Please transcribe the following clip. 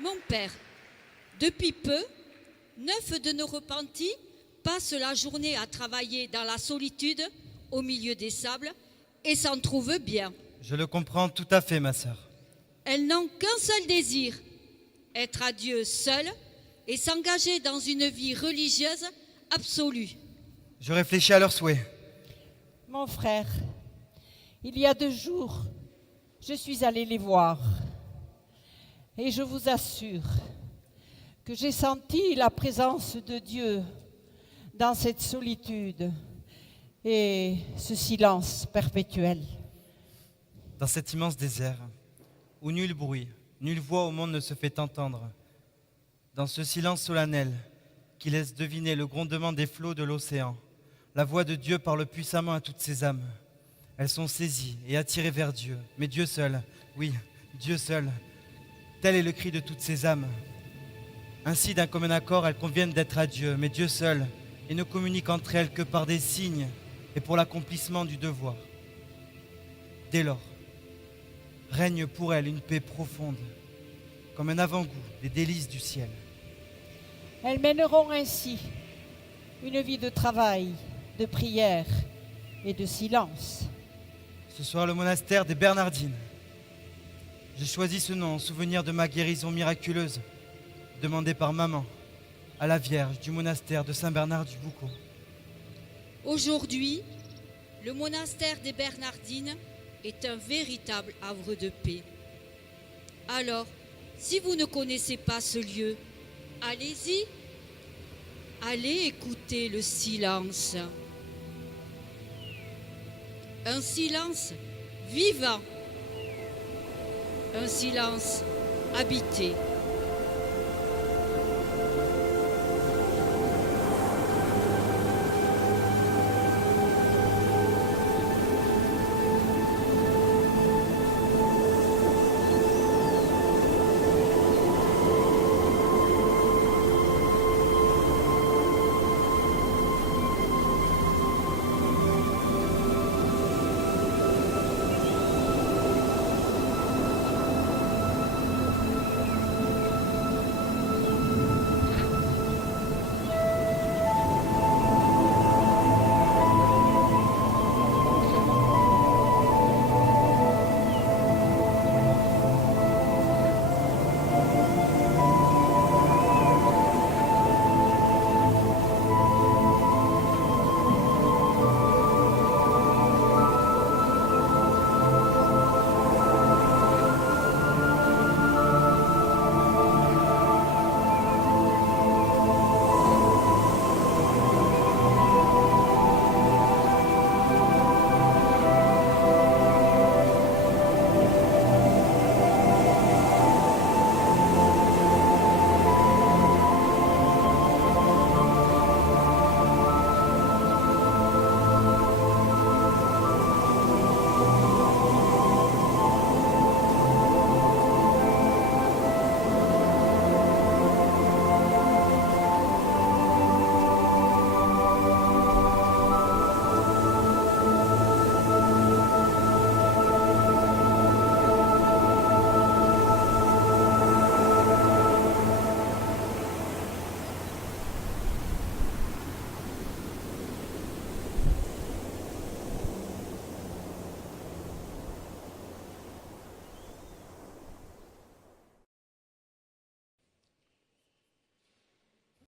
Mon père, depuis peu, 9 de nos repentis passent la journée à travailler dans la solitude, au milieu des sables, et s'en trouvent bien. Je le comprends tout à fait, ma sœur. Elles n'ont qu'un seul désir, être à Dieu seul et s'engager dans une vie religieuse absolue. Je réfléchis à leurs souhaits. Mon frère, il y a 2 jours, je suis allée les voir et je vous assure que j'ai senti la présence de Dieu dans cette solitude et ce silence perpétuel. Dans cet immense désert, où nul bruit, nulle voix au monde ne se fait entendre, dans ce silence solennel qui laisse deviner le grondement des flots de l'océan, la voix de Dieu parle puissamment à toutes ces âmes. Elles sont saisies et attirées vers Dieu, mais Dieu seul, oui, Dieu seul. Tel est le cri de toutes ces âmes. Ainsi, d'un commun accord, elles conviennent d'être à Dieu, mais Dieu seul, et ne communiquent entre elles que par des signes et pour l'accomplissement du devoir. Dès lors, règne pour elles une paix profonde, comme un avant-goût des délices du ciel. Elles mèneront ainsi une vie de travail, de prière et de silence. Ce sera le monastère des Bernardines. J'ai choisi ce nom en souvenir de ma guérison miraculeuse, demandée par maman à la Vierge du monastère de Saint-Bernard du Boucau. Aujourd'hui, le monastère des Bernardines est un véritable havre de paix. Alors, si vous ne connaissez pas ce lieu, allez-y. Allez écouter le silence. Un silence vivant. Un silence habité.